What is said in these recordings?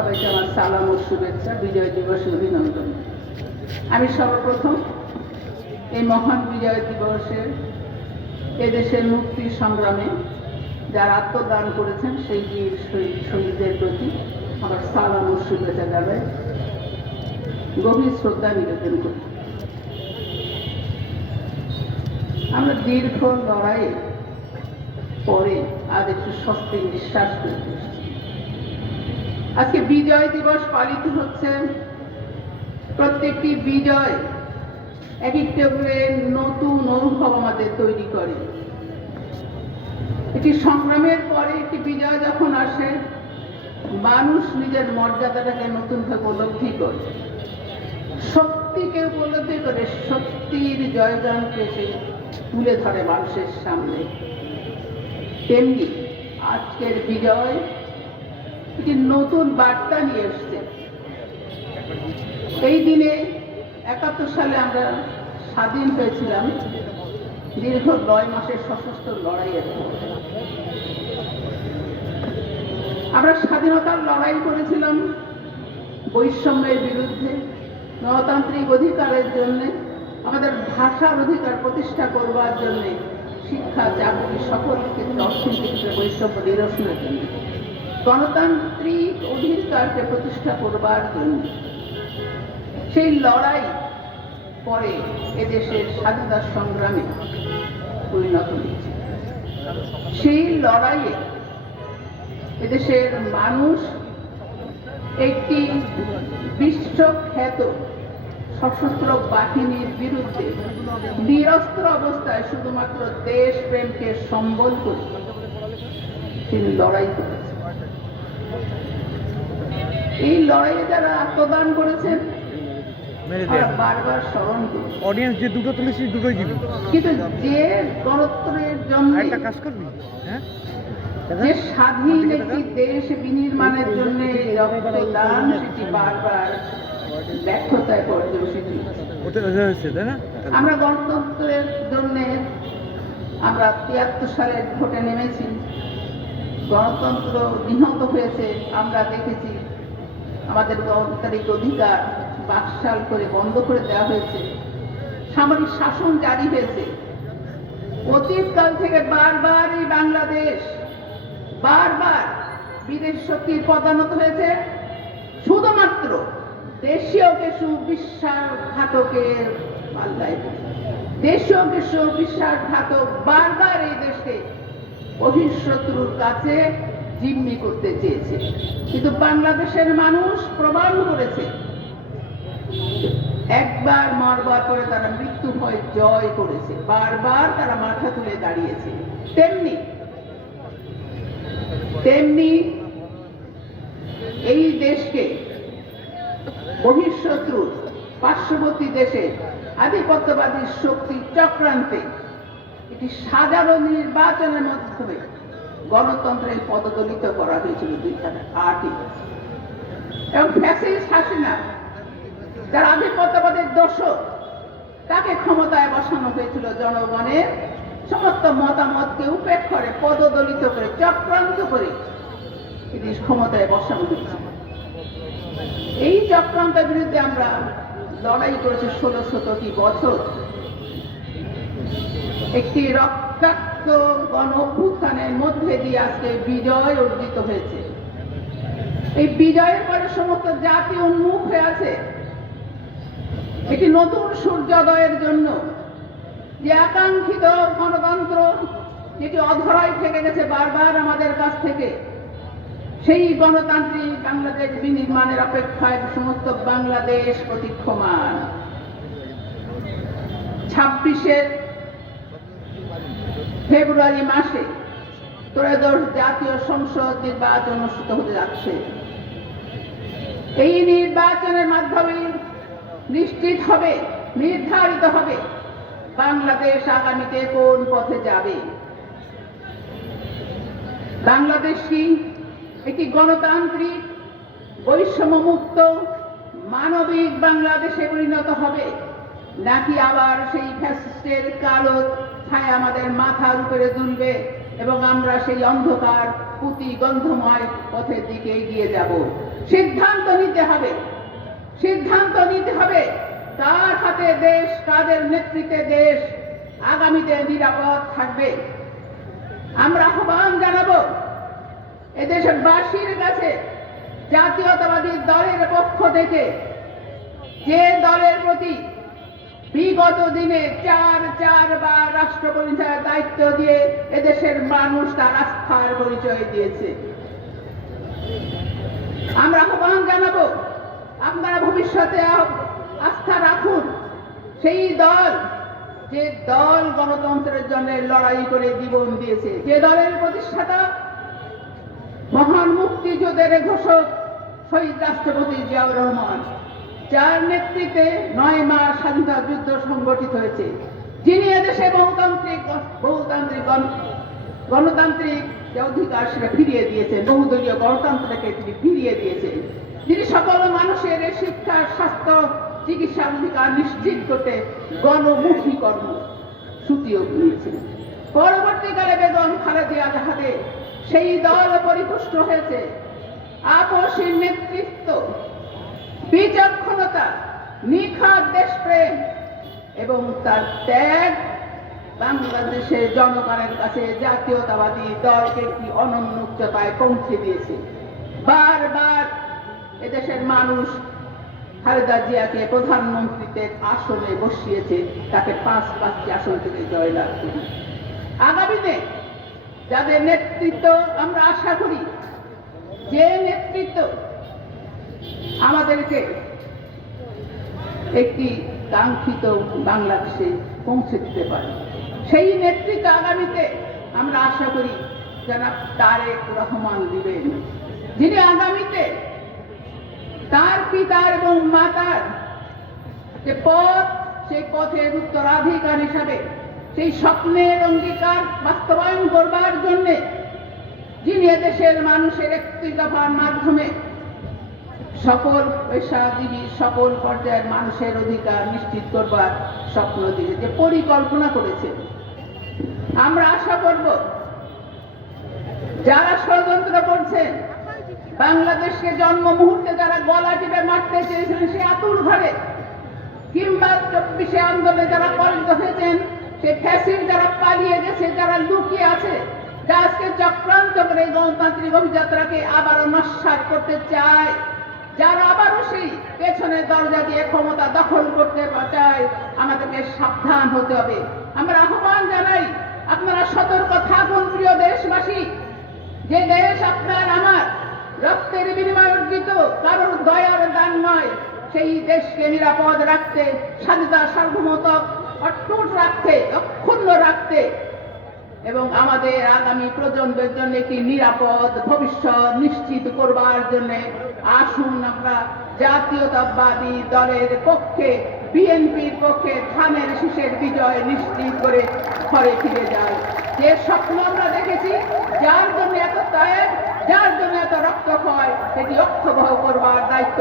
সবাইকে আমার সালাম ও শুভেচ্ছা, বিজয় দিবসে অভিনন্দন। আমি সর্বপ্রথম এই মহান বিজয় দিবসের এদেশের মুক্তি সংগ্রামে যারা আত্মদান করেছেন সেই বীর শহীদদের প্রতি আমার সালাম ও শুভেচ্ছা জানাই, গভীর শ্রদ্ধা নিবেদন করি। আমরা দীর্ঘ লড়াইয়ে পরে আজ একটু স্বস্তির নিঃশ্বাস ফেলতে এসেছি। আজকে বিজয় দিবস পালিত হচ্ছে। প্রত্যেকটি বিজয় এক একটা করে নতুন অনুভব আমাদের তৈরি করে। একটি সংগ্রামের পরে একটি বিজয় যখন আসে, মানুষ নিজের মর্যাদাটাকে নতুনভাবে উপলব্ধি করে, শক্তিকে উপলব্ধি করে, শক্তির জয়গানকে সে তুলে ধরে মানুষের সামনে। তেমনি আজকের বিজয় একটি নতুন বার্তা নিয়ে এসছে। এই দিনে ৭১ সালে আমরা স্বাধীন হয়েছিলাম, দীর্ঘ ৯ মাসের সশস্ত্র লড়াইয়ের পর। আমরা স্বাধীনতার লড়াই করেছিলাম বৈষম্যের বিরুদ্ধে, গণতান্ত্রিক অধিকারের জন্য, আমাদের ভাষার অধিকার প্রতিষ্ঠা করবার জন্য, শিক্ষা, চাকরি, সকল ক্ষেত্রে অর্থনৈতিক বৈষম্য নিরসনের জন্য, গণতান্ত্রিক অধিকারকে প্রতিষ্ঠা করবার জন্য। সেই লড়াই পরে এদেশের স্বাধীনতা সংগ্রামে পরিণত হয়েছে। সেই লড়াইয়ে এদেশের মানুষ একটি বিশ্বখ্যাত সশস্ত্র বাহিনীর বিরুদ্ধে নিরস্ত্র অবস্থায় শুধুমাত্র দেশপ্রেমকে সম্বল করে তিনি লড়াই করেছেন। এই লড়াইয়ে যারা আত্মদান করেছেন বারবার স্মরণ করি। অডিয়েন্স যে দুটো তুলেছি দুটোই দিবি, কিন্তু যে গণতন্ত্রের জন্য একটা কাজ করবি, হ্যাঁ, যে স্বাধীন একটি দেশ বিনির্মাণের জন্য রক্তদান, সেটি বারবার ব্যর্থতায় পর্যবেসিত হয়েছে, তাই না? আমরা গণতন্ত্রের জন্য আমরা ৭৩ সালের ভোটে নেমেছি, গণতন্ত্র নিহত হয়েছে। আমরা দেখেছি আমাদের গণতান্ত্রিক অধিকার বাকশাল করে বন্ধ করে দেওয়া হয়েছে, সামরিক শাসন জারি হয়েছে। অতীতকাল থেকে বারবার এই বাংলাদেশ বারবার বিদেশ শক্তির পদানত হয়েছে, শুধুমাত্র দেশীয় কিছু বিশ্বাসঘাতকের পাল্লায়। দেশীয় কিছু বিশ্বাসঘাতক বারবার এই দেশকে বহিঃশত্রুর কাছে জিম্মি করতে চেয়েছে, কিন্তু বাংলাদেশের মানুষ প্রমাণ করেছে একবার মরবার পরে তারা মৃত্যু ভয় জয় করেছে, বারবার তারা মাথা তুলে দাঁড়িয়েছে। তেমনি এই দেশকে বহিঃশত্রু পার্শ্ববর্তী দেশে আধিপত্যবাদী শক্তি চক্রান্তে একটি সাধারণ নির্বাচনের মাধ্যমে গণতন্ত্রের পদদলিত করা হয়েছিল ২০০৮-এ। এবং ফ্যাসিস্ট হাসিনা, যার আধিপত্যবাদের দোষক, তাকে ক্ষমতায় বসানো হয়েছিল জনগণের সমস্ত মতামতকে উপেক্ষা করে, পদদলিত করে, চক্রান্ত করে তিনি ক্ষমতায় বসানো হয়েছিল। এই চক্রান্তের বিরুদ্ধে আমরা লড়াই করেছি ১৬-১৭টি বছর। একটি রক্তাক্ত গণ অভ্যুত্থানের মধ্যে দিয়ে আজকে বিজয় অর্জিত হয়েছে। এই বিজয়ের পরে সমস্ত জাতি উন্মুখ হয়ে আছে একটি নতুন সূর্যোদয়ের জন্য। যে আকাঙ্ক্ষিত গণতন্ত্র, যেটি অধরাই থেকে গেছে বারবার আমাদের কাছ থেকে, সেই গণতান্ত্রিক বাংলাদেশ বিনির্মাণের অপেক্ষায় সমস্ত বাংলাদেশ প্রতীক্ষমান। ২৬ ফেব্রুয়ারি মাসে ত্রয়োদশ জাতীয় সংসদ নির্বাচন অনুষ্ঠিত হতে যাচ্ছে। এই নির্বাচনের মাধ্যমে নির্ধারিত হবে বাংলাদেশ আগামীতে কোন পথে যাবে। বাংলাদেশ কি একটি গণতান্ত্রিক, বৈষম্যমুক্ত, মানবিক বাংলাদেশে পরিণত হবে, নাকি আবার সেই ফ্যাসিস্টের কালো ছায়া আমাদের মাথার উপরে দুলবে এবং আমরা সেই অন্ধকার পুঁতি গন্ধময় পথের দিকে এগিয়ে যাব। সিদ্ধান্ত নিতে হবে, সিদ্ধান্ত নিতে হবে কার হাতে দেশ, কাদের নেতৃত্বে দেশ আগামীতে নিরাপদ থাকবে। আমরা আহ্বান জানাবো এদেশের বাসীর কাছে, জাতীয়তাবাদী দলের পক্ষ থেকে, যে দলের প্রতি বিগত দিনে চারবার রাষ্ট্র পরিচালনার দায়িত্ব দিয়ে এদেশের মানুষ তার আস্থার পরিচয় দিয়েছে, আমরা আহ্বান জানাবো আপনারা ভবিষ্যতে আস্থা রাখুন সেই দল, যে দল গণতন্ত্রের জন্য লড়াই করে জীবন দিয়েছে, যে দলের প্রতিষ্ঠাতা মহান মুক্তিযুদ্ধের ঘোষক শহীদ রাষ্ট্রপতি জিয়াউর রহমান, যার নেতৃত্বে 9 মাস স্বাধীনতা যুদ্ধ সংগঠিত হয়েছে, যিনি এদেশে গণতান্ত্রিক যে অধিকার সেটা ফিরিয়ে দিয়েছেন, বহুদলীয় গণতন্ত্রকে তিনি ফিরিয়ে দিয়েছেন, যিনি সকল মানুষের শিক্ষা, স্বাস্থ্য, চিকিৎসা অধিকার নিশ্চিত করতে গণমুখী কর্মসূচিও নিয়েছেন। পরবর্তীকালে বেগম খালেদা জিয়ার সেই দল পরিপুষ্ট হয়েছে আপসী নেতৃত্ব, বিচক্ষণতা, নিখাদ দেশপ্রেম এবং তার ত্যাগ বাংলাদেশের জনগণের কাছে জাতীয়তাবাদী দলকে একটি অনন্য উচ্চতায় পৌঁছে দিয়েছে। বারবার এদেশের মানুষ খালেদা জিয়াকে প্রধানমন্ত্রীদের আসনে বসিয়েছে, তাকে 5টি আসন থেকে জয়লাভ করি। আগামীতে যাদের নেতৃত্ব আমরা আশা করি, যে নেতৃত্ব আমাদেরকে একটি কাঙ্ক্ষিত বাংলাদেশে পৌঁছে দিতে পারে, সেই নেতৃত্ব আগামীতে আমরা আশা করি জনাব তারেক রহমান দিবেন, যিনি আগামীতে তার পিতার এবং মাতার যে পথ, সেই পথের উত্তরাধিকার হিসাবে সেই স্বপ্নের অঙ্গীকার বাস্তবায়ন করবার জন্য যিনি এদেশের মানুষের একটি দফার মাধ্যমে সকল পেশাজীবী, সকল পর্যায়ের মানুষের অধিকার নিশ্চিত করবার স্বপ্ন দিয়ে যে পরিকল্পনা করেছেন, আমরা আশা করব যারা ষড়যন্ত্র করছেন, বাংলাদেশকে জন্ম মুহূর্তে যারা গলা টিপে মারতে চেয়েছিলেন সে আতুর ঘরে, কিংবা 24শে আন্দোলনে যারা পরিণত হয়েছেন, সে ফ্যাসিস্ট যারা পালিয়ে গেছে, যারা লুকিয়ে আছে, যা আজকে চক্রান্ত করে গণতান্ত্রিক অভিযাত্রাকে আবারও নস্যাৎ করতে চায়, যারা আবারও সেই পেছনের দরজা দিয়ে ক্ষমতা দখল করতে চায়, আমাদেরকে সাবধান হতে হবে। আমরা আহ্বান জানাই, আপনারা সতর্ক থাকুন প্রিয় দেশবাসী। যে দেশ আপনার আমার রক্তের বিনিময়ে অর্জিত, কারোর দয়ার দান নয়, সেই দেশকে নিরাপদ রাখতে, স্বাধীনতা সার্বভৌমত্ব অটুট রাখতে, অক্ষুণ্ণ রাখতে এবং আমাদের আগামী প্রজন্মের জন্য একটি নিরাপদ ভবিষ্যৎ নিশ্চিত করবার জন্য আসুন আমরা জাতীয়তাবাদী দলের পক্ষে, বিএনপির পক্ষে ধানের শীষের বিজয় নিশ্চিত করে ঘরে ফিরে যাই। যে স্বপ্ন আমরা দেখেছি, যার জন্য এত ত্যাগ, যার জন্য এত রক্তক্ষয়, সেটি অর্থবহ করবার দায়িত্ব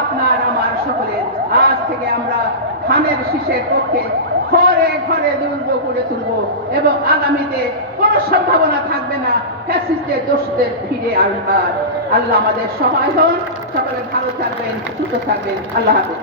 আপনার আমার সকলের। আজ থেকে আমরা ধানের শীষের পক্ষে ঘরে ঘরে দুর্গ করে তুলব এবং আগামীতে কোনো সম্ভাবনা থাকবে না ফ্যাসিস্টের দোষদের ফিরে আসবার। আল্লাহ আমাদের সহায় হন, সকলে ভালো থাকবেন, সুস্থ থাকবেন। আল্লাহ হাফেজ।